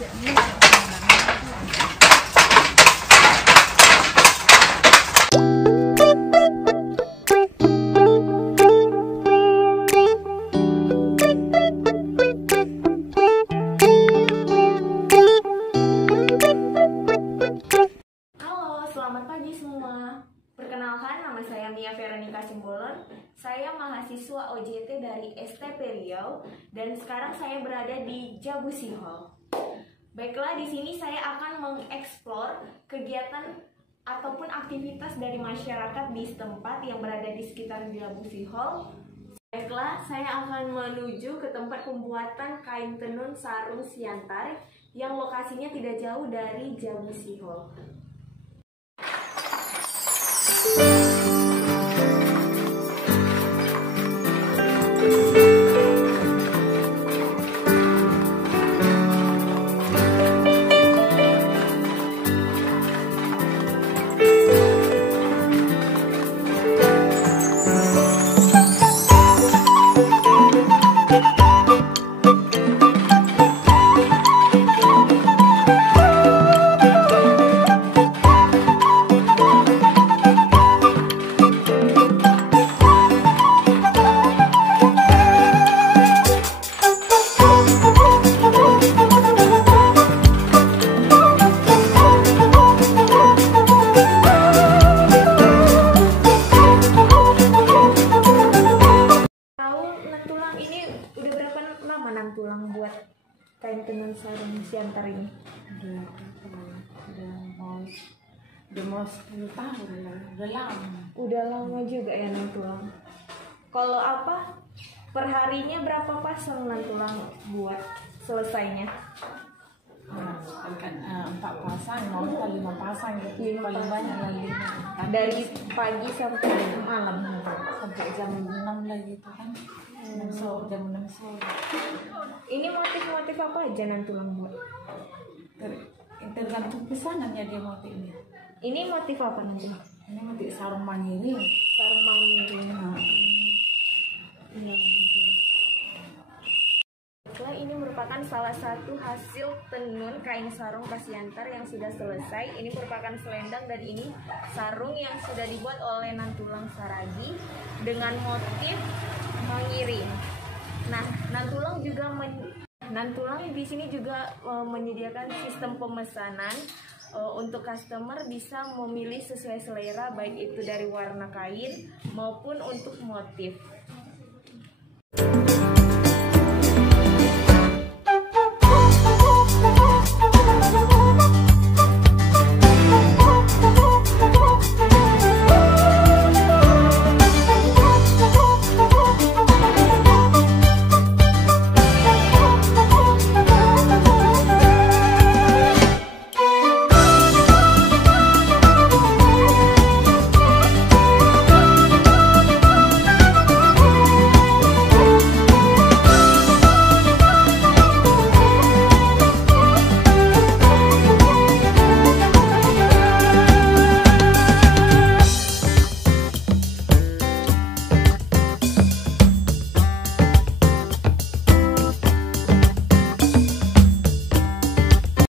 Selamat pagi semua. Perkenalkan, nama saya Mia Veronica Simbolon. Saya mahasiswa OJT dari STP Riau dan sekarang saya berada di Jabusi Hall. Baiklah, di sini saya akan mengeksplor kegiatan ataupun aktivitas dari masyarakat di setempat yang berada di sekitar Jabusi Hall. Baiklah, saya akan menuju ke tempat pembuatan kain tenun sarung siantar yang lokasinya tidak jauh dari Jabusi Hall. Tulang buat kain tenun sarung siantar ini? Udah mau 10 tahun lah, udah lama. Udah lama juga ya nan tulang. Kalau apa perharinya berapa pasang nan tulang buat selesainya? Kan 4 pasang, mau 5 pasang gitu. Paling banyak lagi. Dari pagi sampai malam sampai jam 6 lah gitu kan. Jam 6 sore. Ini motif-motif apa aja nan tulang buat? Tergantung pesanannya dia motifnya. Ini motif apa nanti? Ini motif sarung mangiri. Sarung mangiri. Ini merupakan salah satu hasil tenun kain sarung kasiantar yang sudah selesai. Ini merupakan selendang dan ini sarung yang sudah dibuat oleh Nantulang Saragi dengan motif mangiri. Nah, Nantulang di sini juga menyediakan sistem pemesanan untuk customer bisa memilih sesuai selera, baik itu dari warna kain maupun untuk motif.